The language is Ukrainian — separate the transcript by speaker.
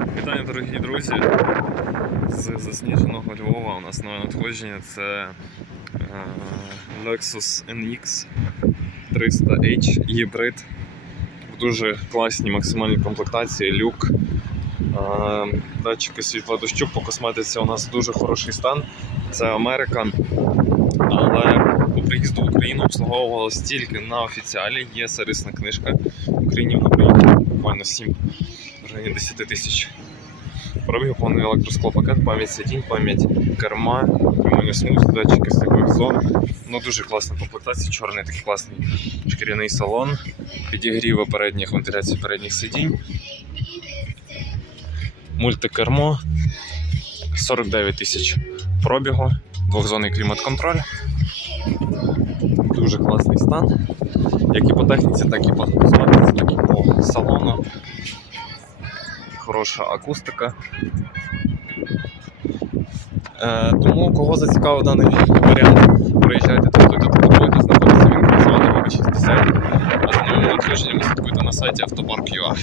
Speaker 1: Вітання, дорогі друзі! З засніженого Львова у нас нове надходження це е, Lexus NX 300H гібрид в дуже класній максимальній комплектації, люк, е, датчики світла дощу по косметиці у нас дуже хороший стан. Це American, але по приїзду в Україну обслуговувалась тільки на офіціалі. Є сервісна книжка. В Україні вона приїхала буквально 7 в районі 10 тисяч. Пробіг повний електросклопакет, пам'ять сидінь, пам'ять керма, тримання смуз, датчики сліпих зон. Ну дуже класна комплектація, чорний такий класний шкіряний салон, підігріви передніх, вентиляції передніх сидінь. Мультикермо 49 тисяч пробігу, двохзонний клімат-контроль. Дуже класний стан. Як і по техніці, так і по так і по салону. Хороша акустика. Е, тому кого зацікавив даний варіант, приїжджайте, до знаходиться він в 60. А за новими надходженнями слідкуйте на сайті автопарк.ua.